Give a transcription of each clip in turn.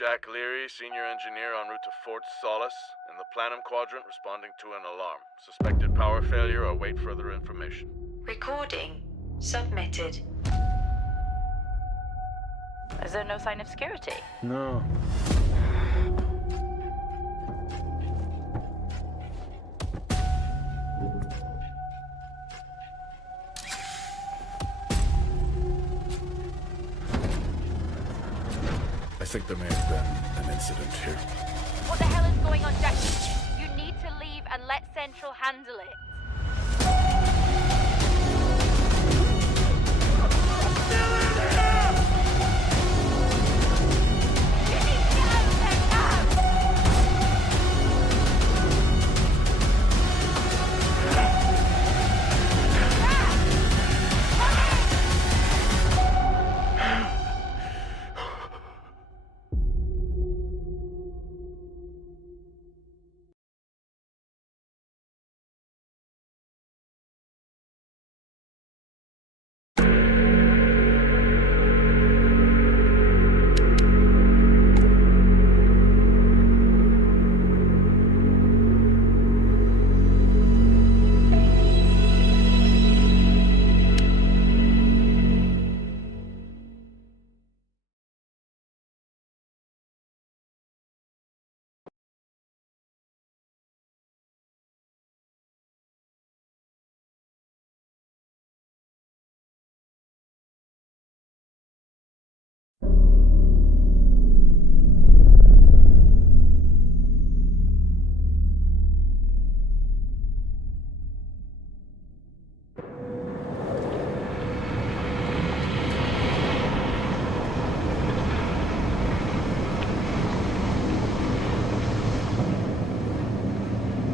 Jack Leary, senior engineer en route to Fort Solis, in the Planum Quadrant, responding to an alarm. Suspected power failure, or await further information. Recording submitted. Is there no sign of security? No. I think there may have been an incident here. What the hell is going on, Jackie? You need to leave and let Central handle it.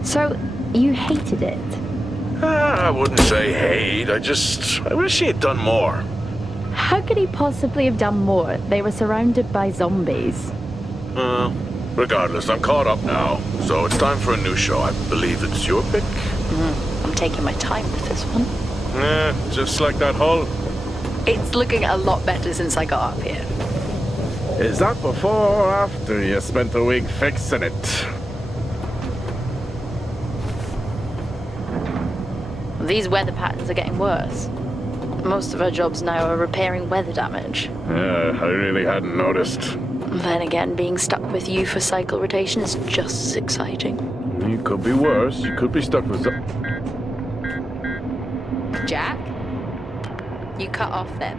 So, you hated it? I wouldn't say hate, I wish he had done more. How could he possibly have done more? They were surrounded by zombies. Regardless, I'm caught up now, so it's time for a new show. I believe it's your pick. I'm taking my time with this one. Just like that hull. It's looking a lot better since I got up here. Is that before or after you spent a week fixing it? These weather patterns are getting worse. Most of our jobs now are repairing weather damage. Yeah, I really hadn't noticed. Then again, being stuck with you for cycle rotation is just as exciting. You could be worse. You could be stuck with Jack? You cut off then.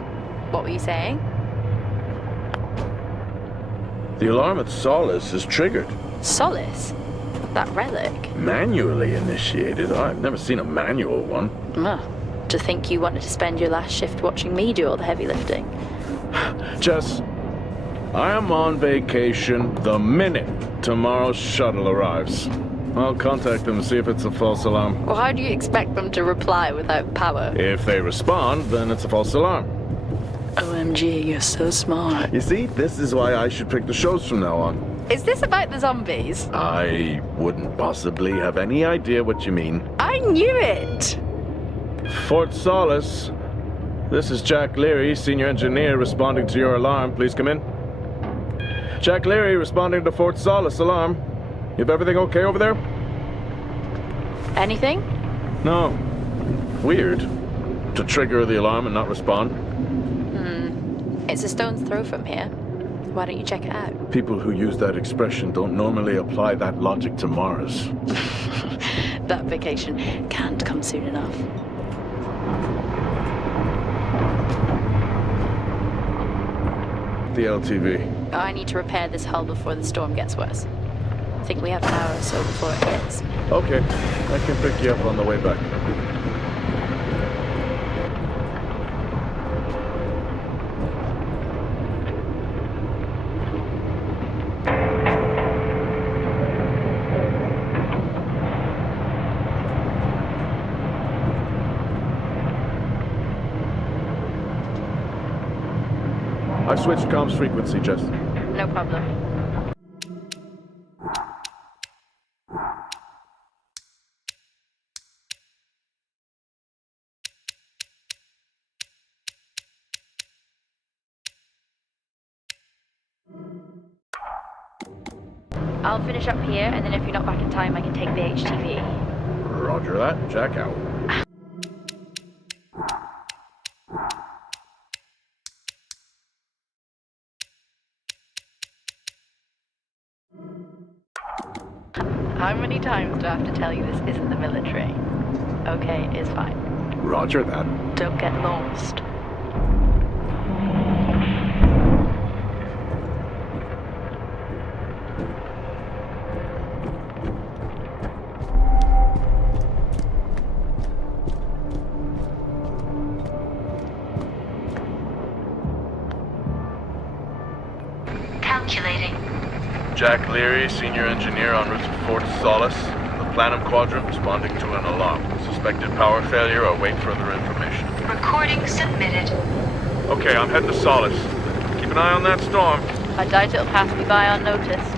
What were you saying? The alarm at Solis is triggered. Solis? That relic? Manually initiated? I've never seen a manual one. To think you wanted to spend your last shift watching me do all the heavy lifting. Jess, I am on vacation the minute tomorrow's shuttle arrives. I'll contact them and see if it's a false alarm. Well, how do you expect them to reply without power? If they respond, then it's a false alarm. OMG, you're so smart. You see, this is why I should pick the shows from now on. Is this about the zombies? I wouldn't possibly have any idea what you mean. I knew it! Fort Solis. This is Jack Leary, senior engineer, responding to your alarm. Please come in. Jack Leary, responding to Fort Solis alarm. You have everything okay over there? Anything? No. Weird. To trigger the alarm and not respond. It's a stone's throw from here. Why don't you check it out? People who use that expression don't normally apply that logic to Mars. That vacation can't come soon enough. The LTV. I need to repair this hull before the storm gets worse. I think we have an hour or so before it hits. Okay, I can pick you up on the way back. I've switched comms frequency, Jess. No problem. I'll finish up here, and then if you're not back in time, I can take the HTV. Roger that. Jack out. How many times do I have to tell you this isn't the military? Okay, it's fine. Roger that. Don't get lost. Calculating. Jack Leary, senior engineer en route to Fort Solis. The Planum Quadrant responding to an alarm. Suspected power failure. Await further information. Recording submitted. Okay, I'm heading to Solis. Keep an eye on that storm. I doubt it'll pass me by unnoticed.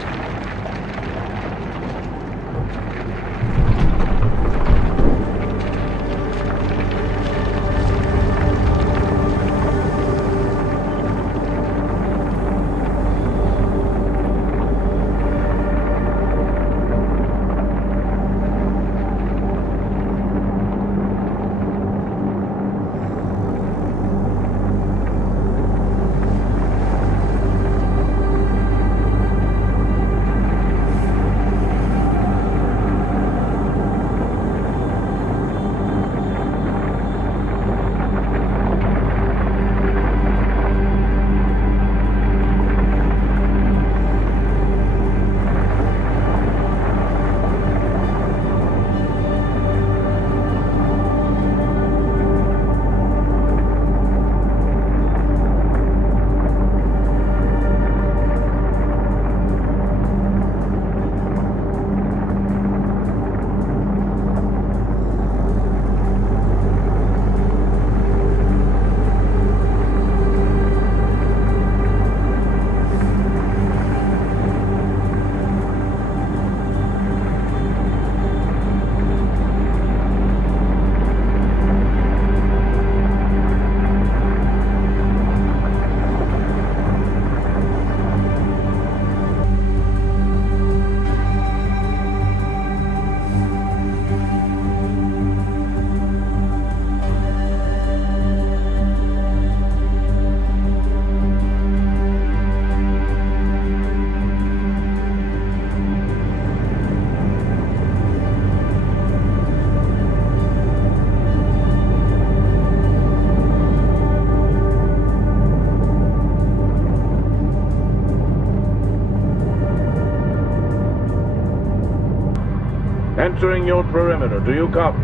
Entering your perimeter. Do you copy?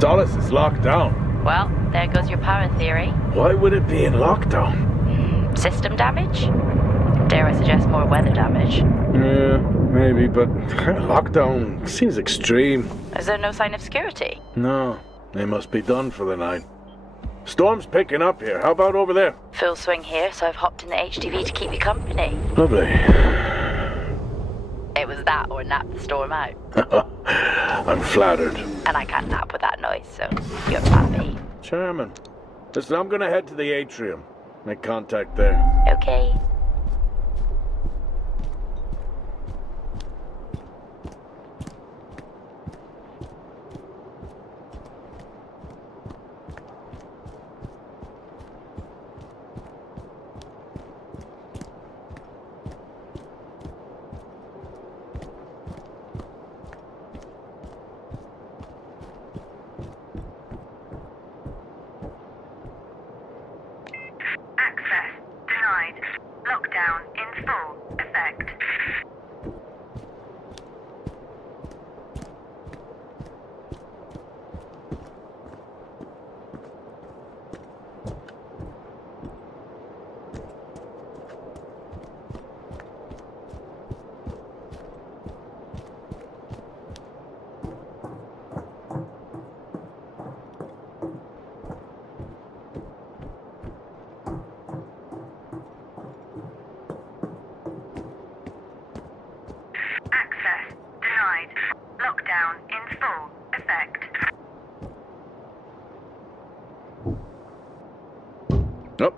Solis is locked down. Well, there goes your power theory. Why would it be in lockdown? System damage? Dare I suggest more weather damage? Yeah, maybe, but lockdown seems extreme. Is there no sign of security? No, they must be done for the night. Storm's picking up here. How about over there? Full swing here, so I've hopped in the HTV to keep you company. Lovely. It was that or nap the storm out. I'm flattered. And I can't nap with that noise, so you're happy. Chairman. Listen, I'm gonna head to the atrium. Make contact there. Okay. Access denied. Lockdown in full effect. Access denied. Lockdown in full effect. Nope.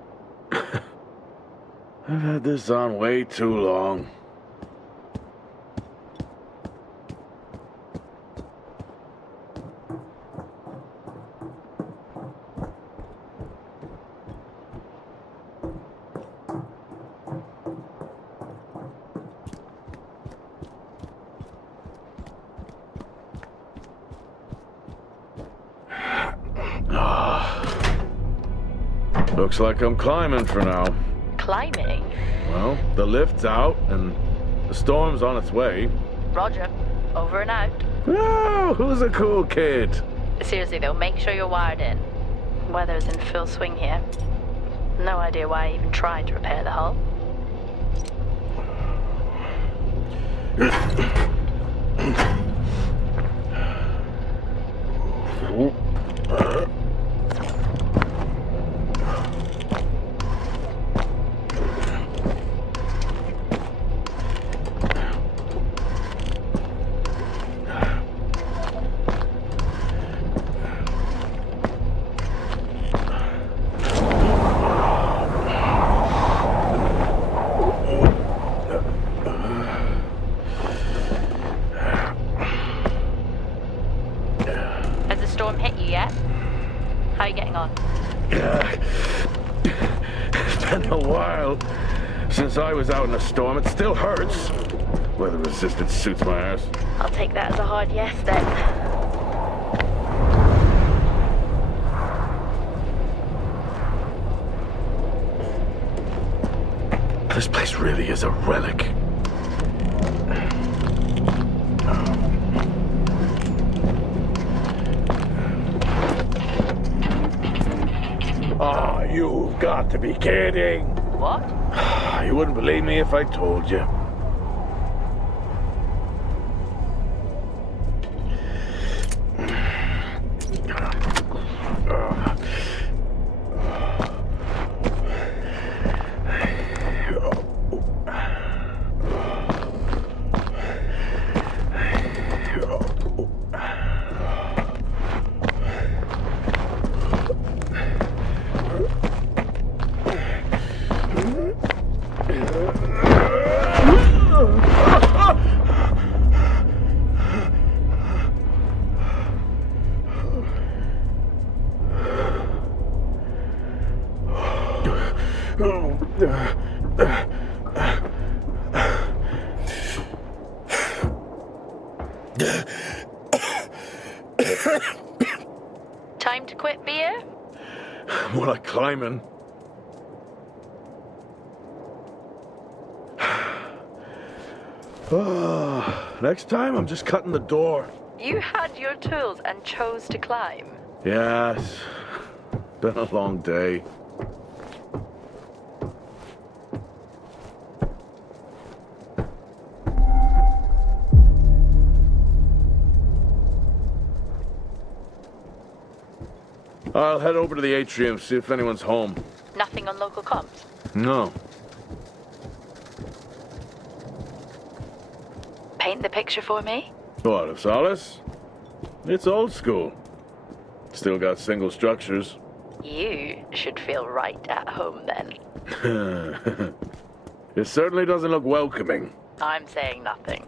I've had this on way too long. Looks like I'm climbing for now. Climbing? Well, the lift's out and the storm's on its way. Roger. Over and out. Oh, who's a cool kid? Seriously though, make sure you're wired in. Weather's in full swing here. No idea why I even tried to repair the hull. Has the storm hit you yet? How are you getting on? It's been a while since I was out in a storm. It still hurts. Weather resistance suits my ass. I'll take that as a hard yes then. This place really is a relic. Oh, you've got to be kidding. What? You wouldn't believe me if I told you. Time to quit beer? More like climbing. Next time, I'm just cutting the door. You had your tools and chose to climb. Yes. Been a long day. I'll head over to the atrium, see if anyone's home. Nothing on local comms? No. Paint the picture for me? What, of Solis? It's old school. Still got single structures. You should feel right at home then. It certainly doesn't look welcoming. I'm saying nothing.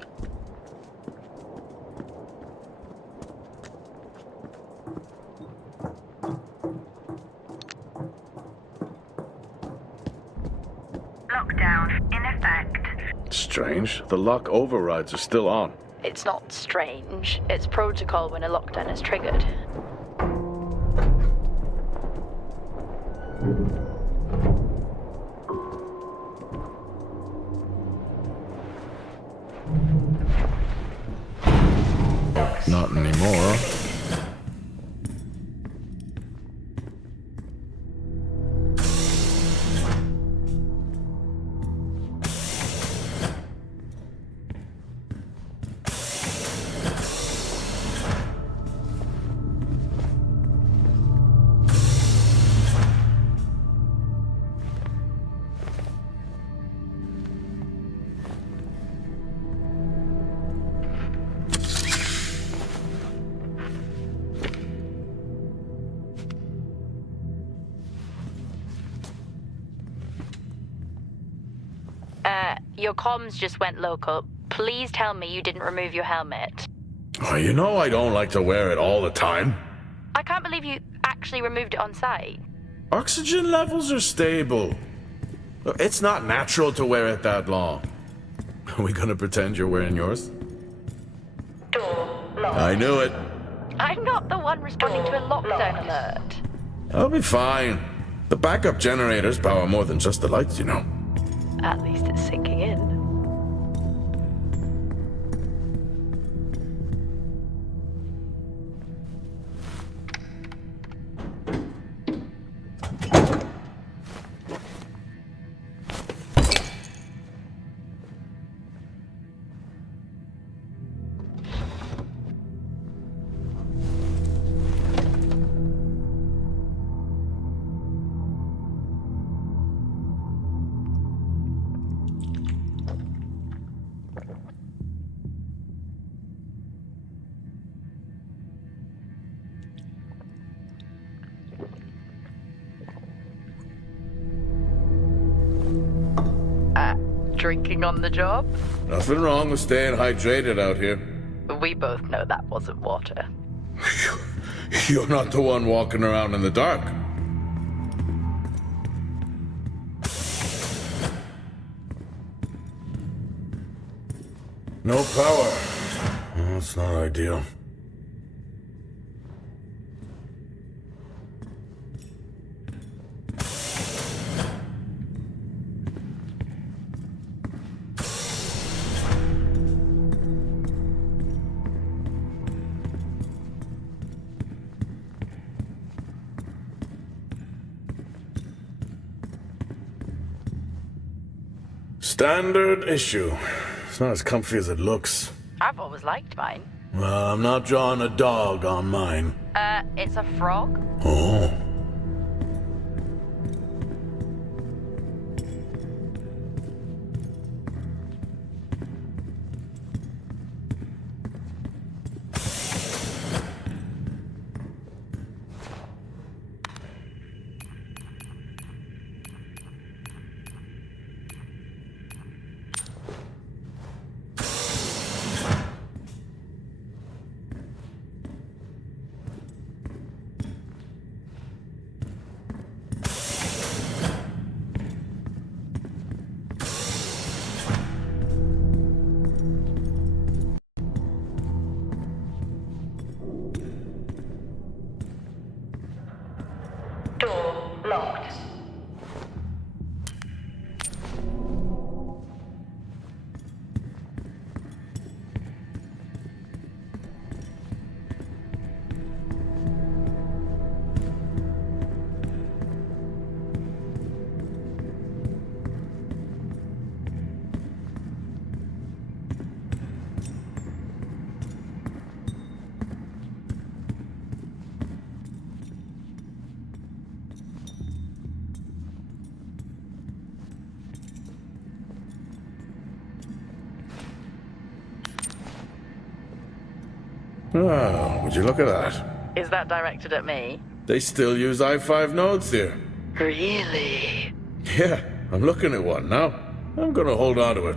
Lockdown in effect. Strange. The lock overrides are still on. It's not strange. It's protocol when a lockdown is triggered. Not anymore. Your comms just went local. Please tell me you didn't remove your helmet. Oh, you know I don't like to wear it all the time. I can't believe you actually removed it on site. Oxygen levels are stable. It's not natural to wear it that long. Are we gonna pretend you're wearing yours? Door locked. I knew it. I'm not the one responding to a lockdown alert. I'll be fine. The backup generators power more than just the lights, you know. At least it's sinking in. Drinking on the job? Nothing wrong with staying hydrated out here. We both know that wasn't water. You're not the one walking around in the dark. No power. That's not ideal. Standard issue. It's not as comfy as it looks. I've always liked mine. Well, I'm not drawing a dog on mine. It's a frog? Oh. Door locked. Oh, would you look at that? Is that directed at me? They still use i5 nodes here. Really? Yeah, I'm looking at one now. I'm gonna hold on to it.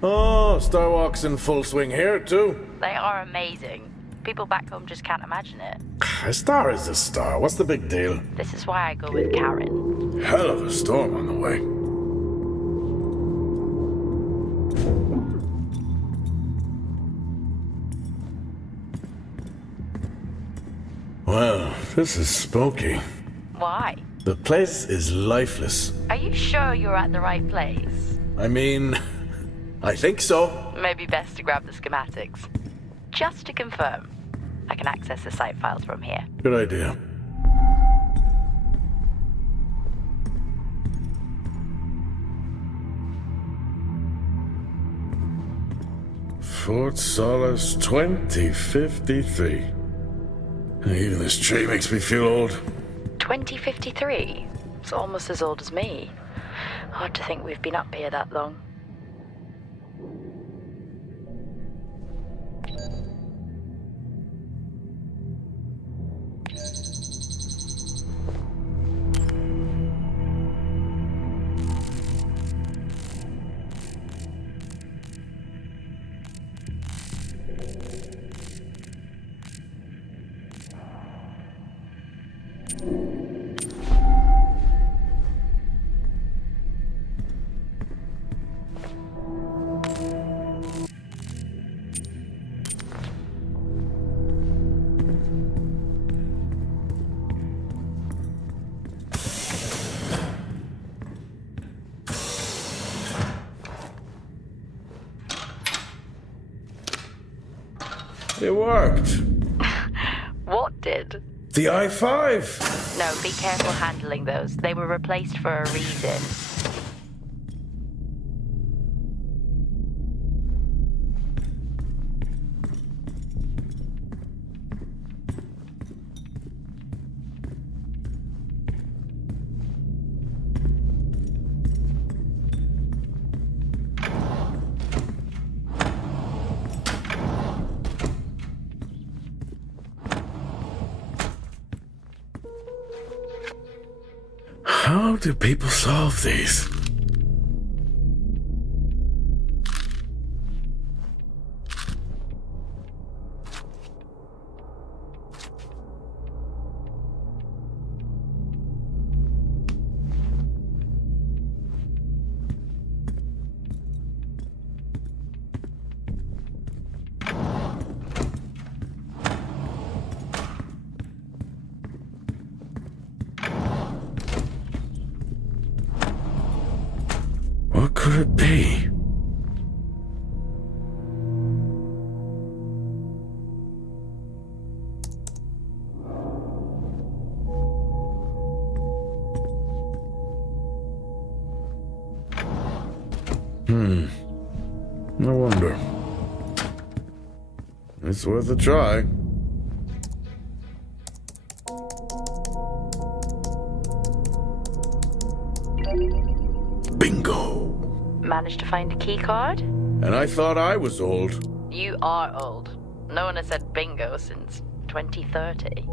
Oh, Starwalk's in full swing here, too. They are amazing. People back home just can't imagine it. A star is a star. What's the big deal? This is why I go with Karen. Hell of a storm on the way. Well, this is spooky. Why? The place is lifeless. Are you sure you're at the right place? I mean, I think so. Maybe best to grab the schematics. Just to confirm, I can access the site files from here. Good idea. Fort Solis 2053. Even this tree makes me feel old. 2053? It's almost as old as me. Hard to think we've been up here that long. It worked. What did? The i5. No, be careful handling those. They were replaced for a reason. How do people solve these? What could it be? No wonder. It's worth a try. Bingo! Managed to find a key card? And I thought I was old. You are old. No one has said bingo since 2030.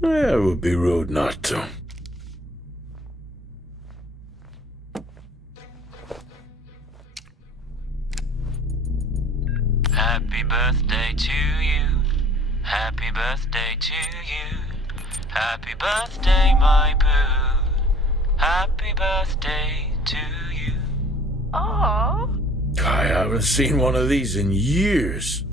Yeah, it would be rude not to. Happy birthday to you. Happy birthday to you. Happy birthday, my boo. Happy birthday to you. Aww. I haven't seen one of these in years.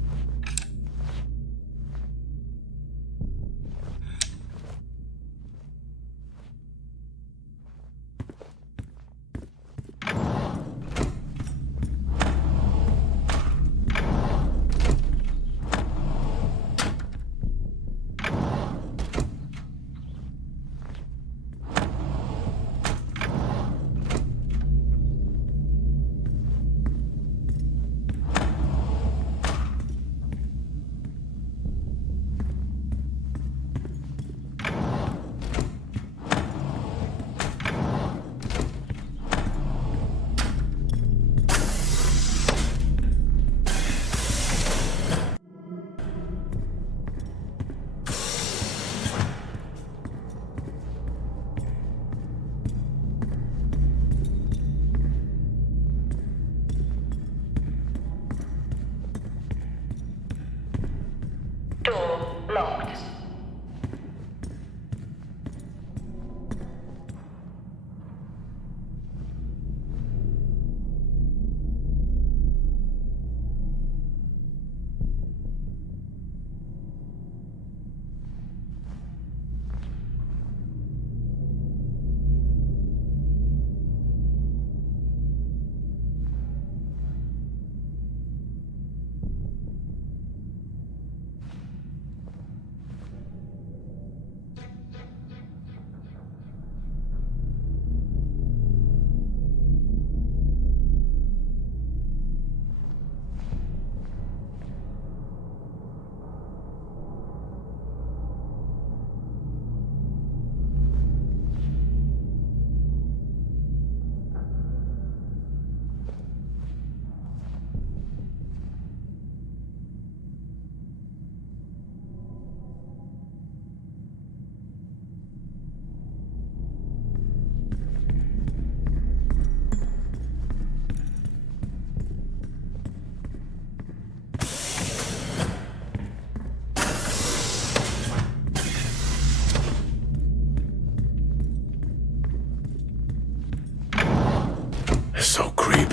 Door locked.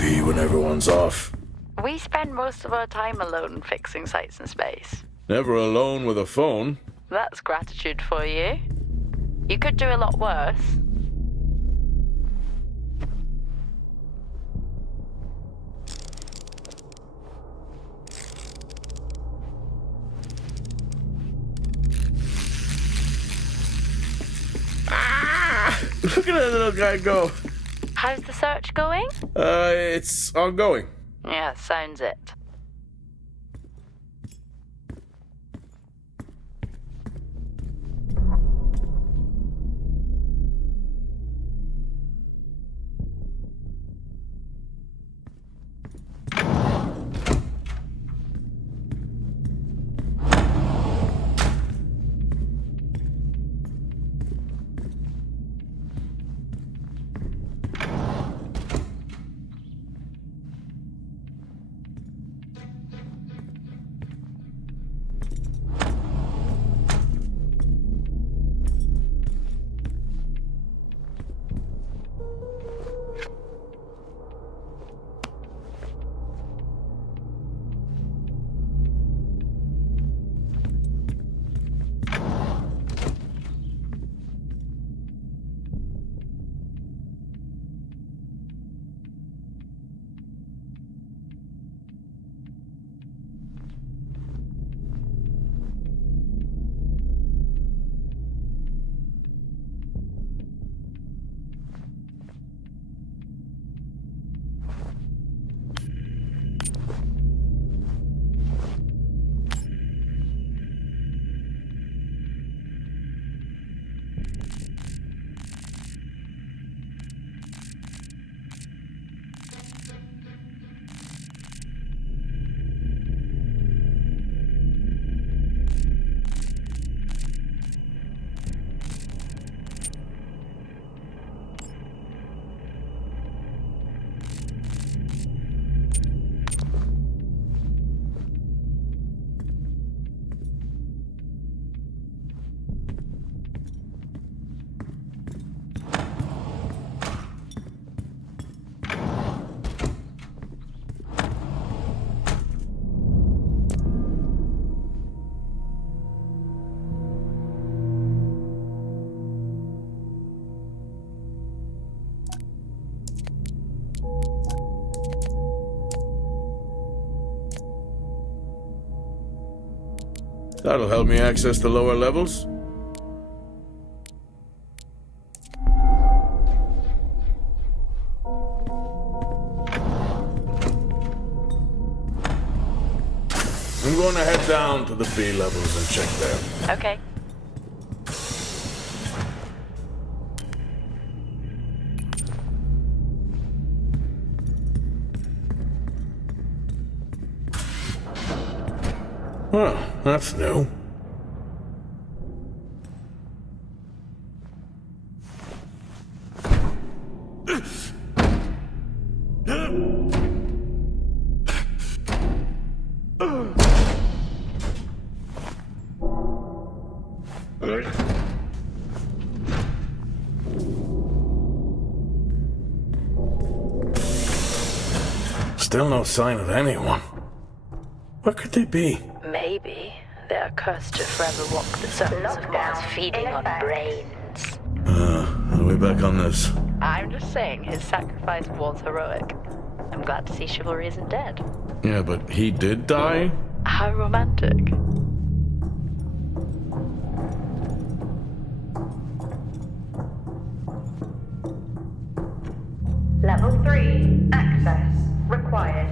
be when everyone's off. We spend most of our time alone fixing sites in space. Never alone with a phone. That's gratitude for you. You could do a lot worse. Look at that little guy go. How's the search going? It's ongoing. Yeah, sounds it. That'll help me access the lower levels. I'm going to head down to the B levels and check there. Okay. Well, that's new. Still no sign of anyone. Where could they be? Maybe they're cursed to forever walk the surface of Mars, feeding on brains. Are we back on this? I'm just saying his sacrifice was heroic. I'm glad to see chivalry isn't dead. Yeah, but he did die? How romantic. Level 3. Access required.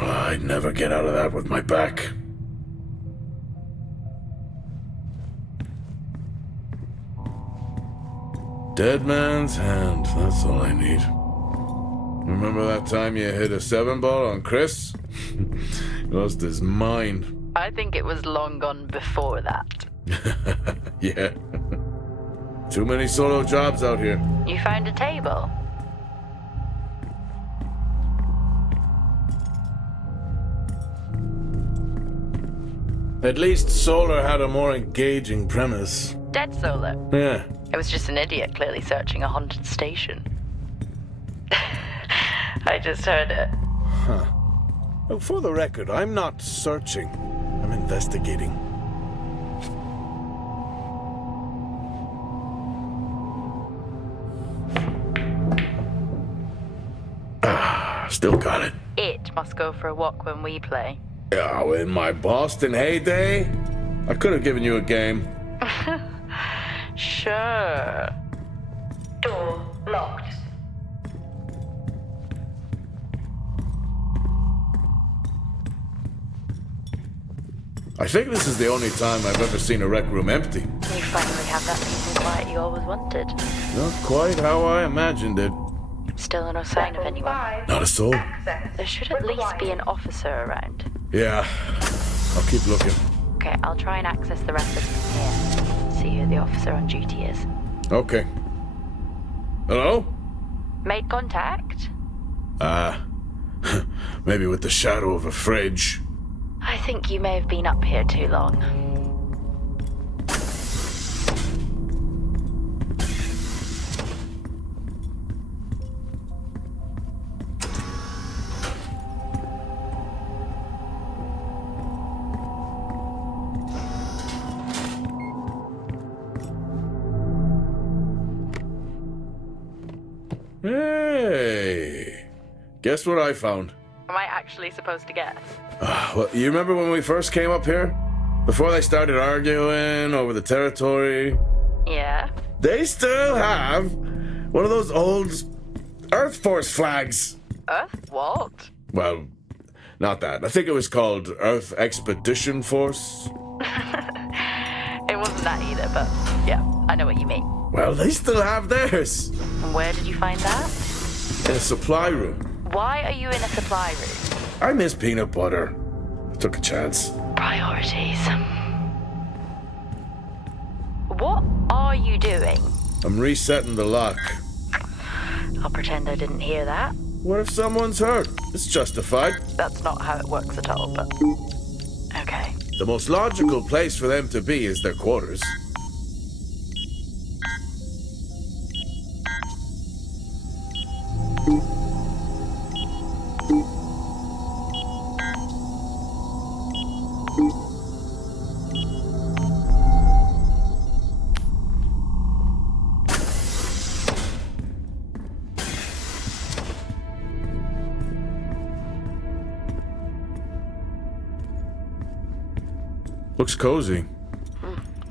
I'd never get out of that with my back. Dead man's hand, that's all I need. Remember that time you hit a 7-ball on Chris? He lost his mind. I think it was long gone before that. Yeah. Too many solo jobs out here. You found a table? At least Solar had a more engaging premise. Dead Solar. Yeah. It was just an idiot clearly searching a haunted station. I just heard it. Huh. Well, for the record, I'm not searching. I'm investigating. Still got it. It must go for a walk when we play. Oh, in my Boston heyday, I could have given you a game. Sure. Door locked. I think this is the only time I've ever seen a rec room empty. You finally have that peace and quiet you always wanted. Not quite how I imagined it. Still no sign of anyone. Not a soul. There should at least be an officer around. Yeah, I'll keep looking. Okay, I'll try and access the rest of them here. See who the officer on duty is. Okay. Hello? Made contact? Maybe with the shadow of a fridge. I think you may have been up here too long. Hey! Guess what I found? Am I actually supposed to guess? Well, you remember when we first came up here? Before they started arguing over the territory? Yeah? They still have one of those old Earth Force flags. Earth what? Well, not that. I think it was called Earth Expedition Force. It wasn't that either, but yeah, I know what you mean. Well, they still have theirs. And where did you find that? In a supply room. Why are you in a supply room? I miss peanut butter. Took a chance. Priorities. What are you doing? I'm resetting the lock. I'll pretend I didn't hear that. What if someone's hurt? It's justified. That's not how it works at all, but... Okay. The most logical place for them to be is their quarters. Looks cozy.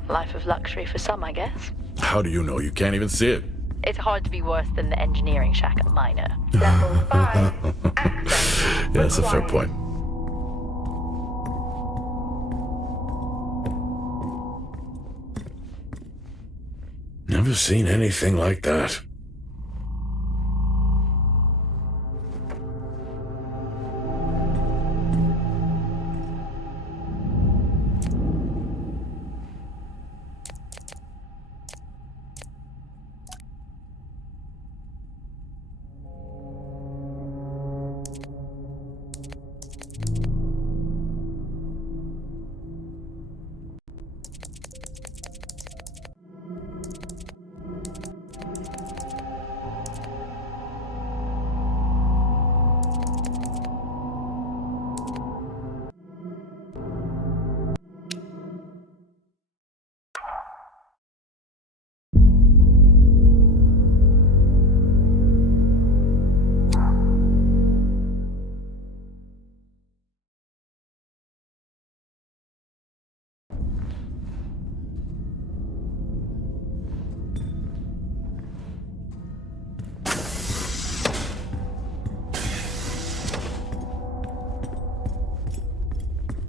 Life of luxury for some, I guess. How do you know? You can't even see it. It's hard to be worse than the engineering shack at Minor. Level 5. Access Yeah, that's a fair required. point. Never seen anything like that.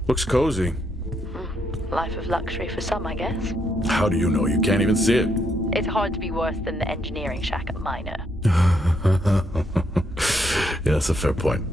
Looks cozy. Life of luxury for some, I guess. How do you know? You can't even see it. It's hard to be worse than the engineering shack at Minor. Yeah, Yeah, that's a fair point.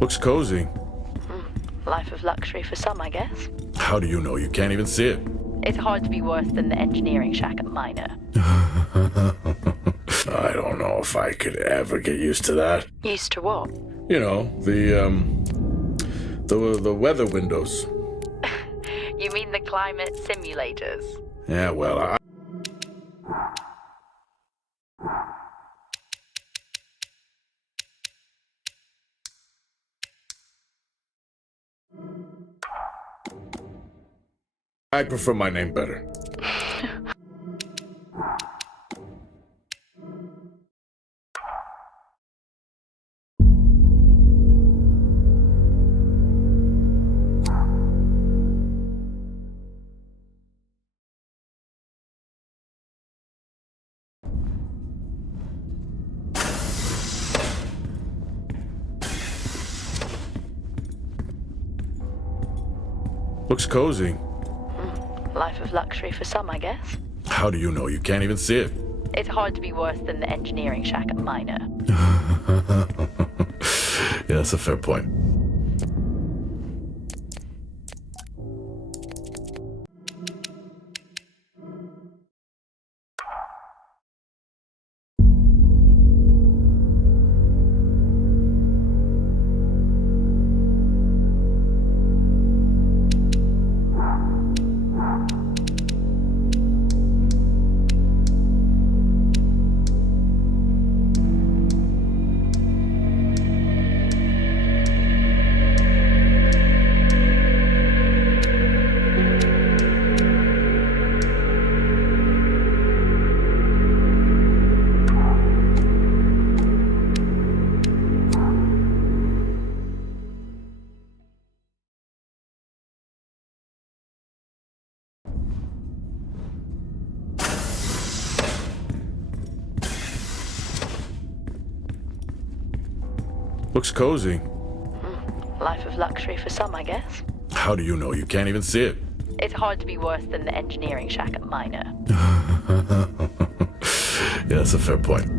Looks cozy. Life of luxury for some, I guess. How do you know? You can't even see it. It's hard to be worse than the engineering shack at Minor. I don't know if I could ever get used to that. Used to what? You know, the weather windows. You mean the climate simulators? Yeah, well, I prefer my name better. Looks cozy. Life of luxury for some, I guess. How do you know? You can't even see it. It's hard to be worse than the engineering shack at Minor. Yeah, that's a fair point. Looks cozy. Life of luxury for some, I guess. How do you know? You can't even see it. It's hard to be worse than the engineering shack at Minor. Yeah, that's a fair point.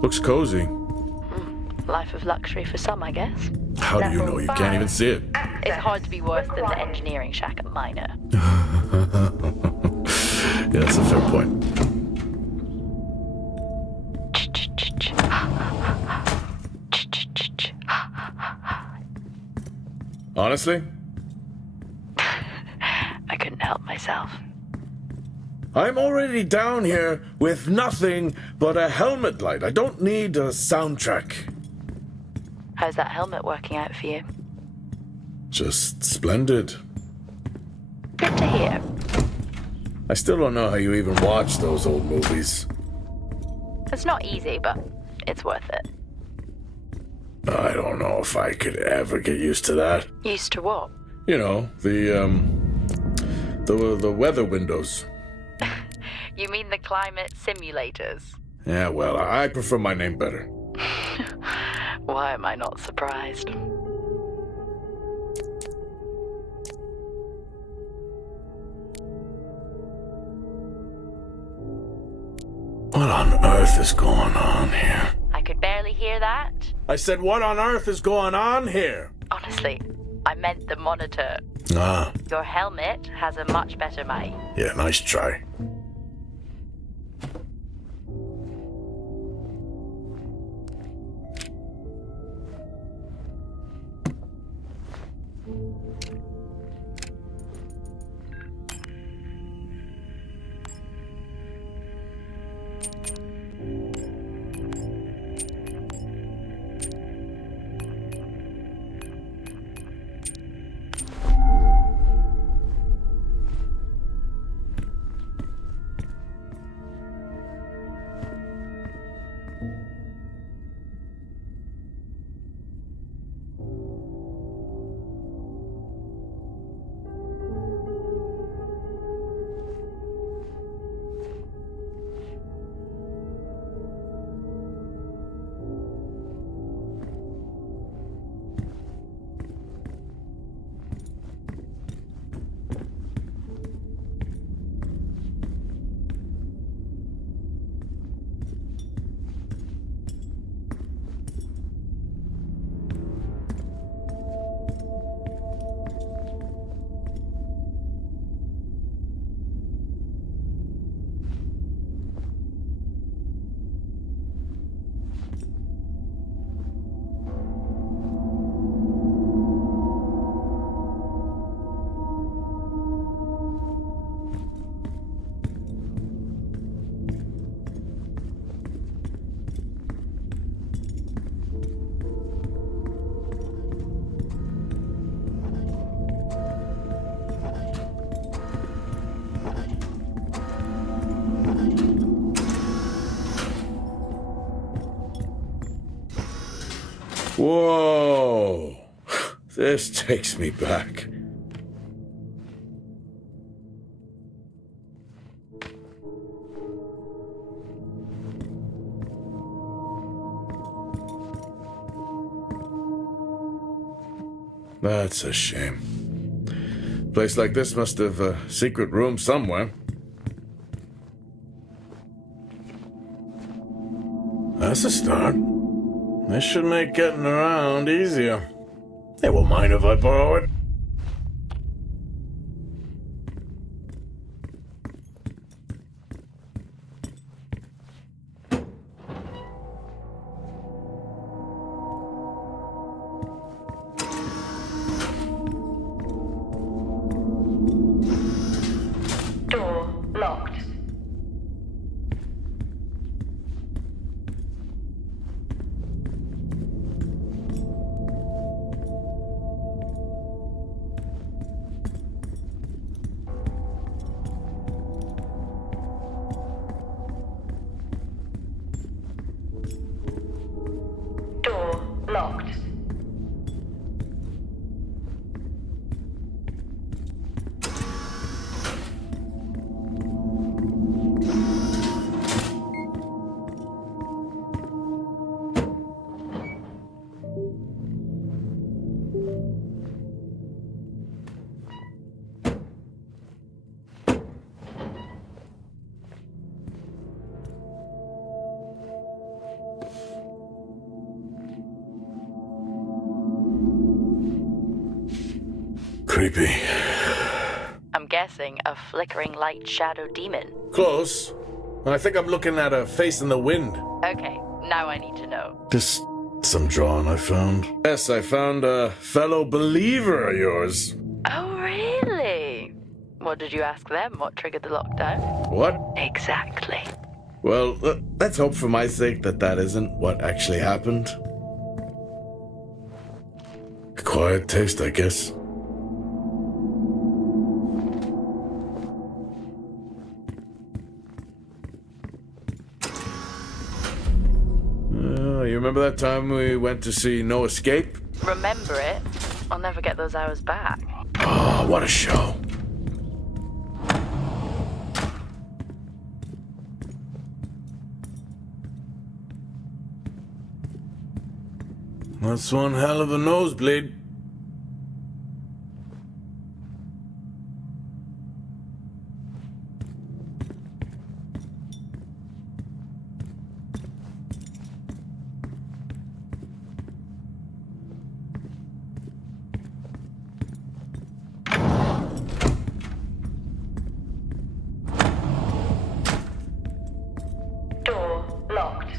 Looks cozy. Life of luxury for some, I guess. How do you know? You can't even see it. It's hard to be worse than the engineering shack at Minor. Yeah, that's a fair point. Honestly? I couldn't help myself. I'm already down here with nothing but a helmet light. I don't need a soundtrack. How's that helmet working out for you? Just splendid. Good to hear. I still don't know how you even watch those old movies. It's not easy, but it's worth it. I don't know if I could ever get used to that. Used to what? You know, the weather windows. You mean the climate simulators? Yeah, well, I prefer my name better. Why am I not surprised? What on earth is going on here? I could barely hear that. I said, what on earth is going on here? Honestly, I meant the monitor. Ah, Your helmet has a much better mic. yeah, nice try. Whoa! This takes me back. That's a shame. Place like this must have a secret room somewhere. That's a start. This should make getting around easier. They won't mind if I borrow it. Door locked. Door locked. Creepy. I'm guessing a flickering light shadow demon. Close. I think I'm looking at a face in the wind. Okay, now I need to know. Just some drawing I found. Yes, I found a fellow believer of yours. Oh, really? What did you ask them? What triggered the lockdown? What? Exactly. Well, let's hope for my sake that isn't what actually happened. Acquired taste, I guess. You remember that time we went to see No Escape? Remember it? I'll never get those hours back. Oh, what a show. That's one hell of a nosebleed. Door locked.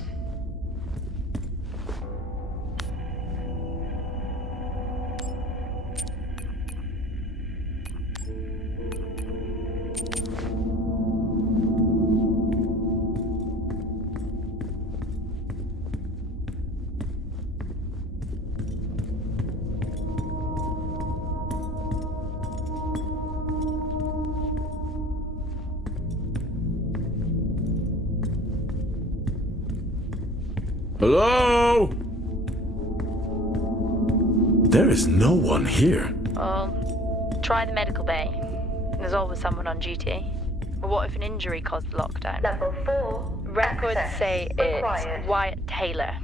Hello? There is no one here. Try the medical bay. There's always someone on duty. But what if an injury caused the lockdown? Level 4. Records access say required. it's Wyatt Taylor.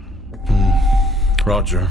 Roger.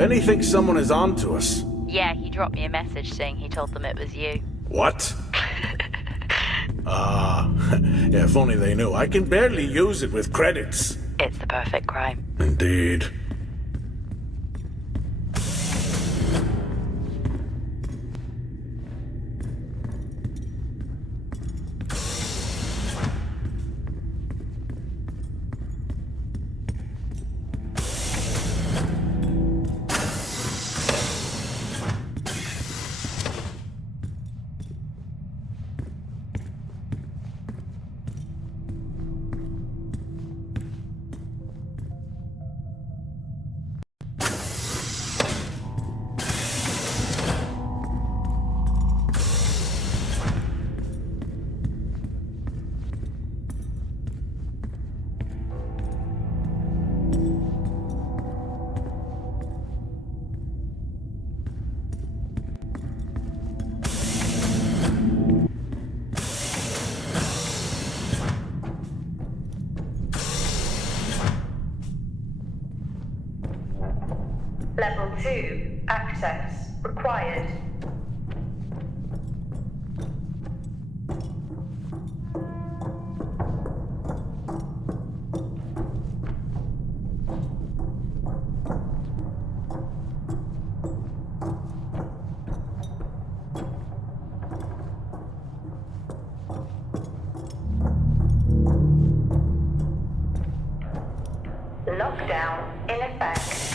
Benny thinks someone is on to us. Yeah, he dropped me a message saying he told them it was you. What? Yeah, if only they knew. I can barely use it with credits. It's the perfect crime. Indeed. Level 2. Access required. Lockdown in effect.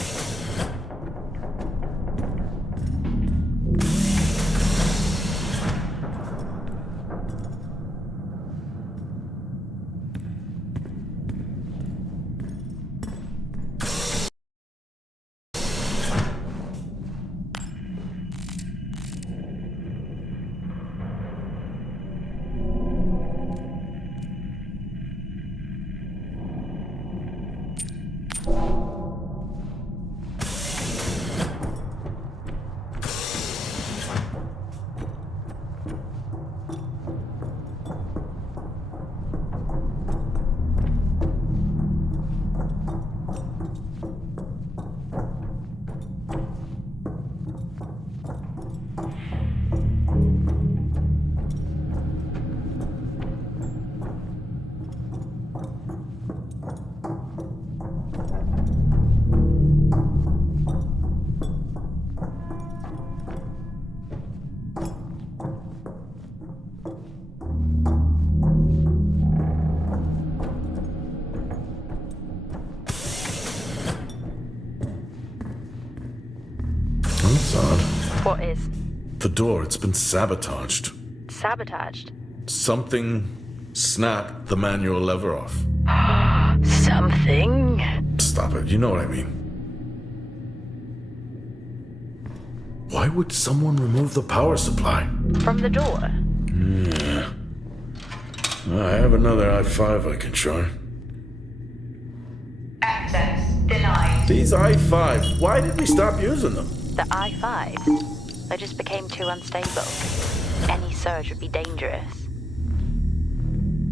That's odd. What is? The door, it's been sabotaged. Sabotaged? Something snapped the manual lever off. Something? Stop it, you know what I mean. Why would someone remove the power supply? From the door? Yeah. I have another i5 I can try. Access denied. These i5s, why did we stop using them? The i5? They just became too unstable. Any surge would be dangerous.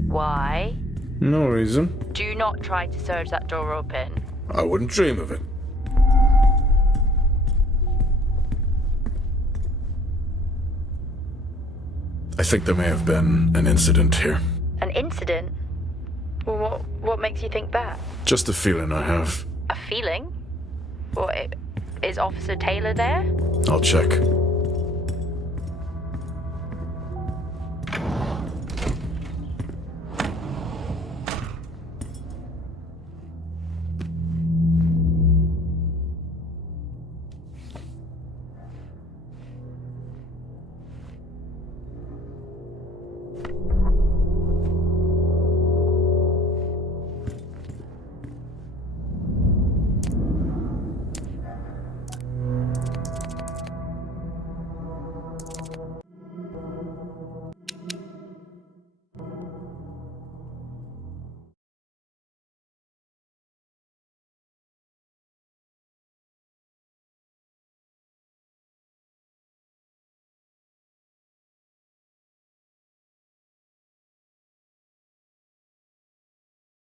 Why? No reason. Do not try to surge that door open. I wouldn't dream of it. I think there may have been an incident here. An incident? Well, what makes you think that? Just a feeling I have. A feeling? Is Officer Taylor there? I'll check.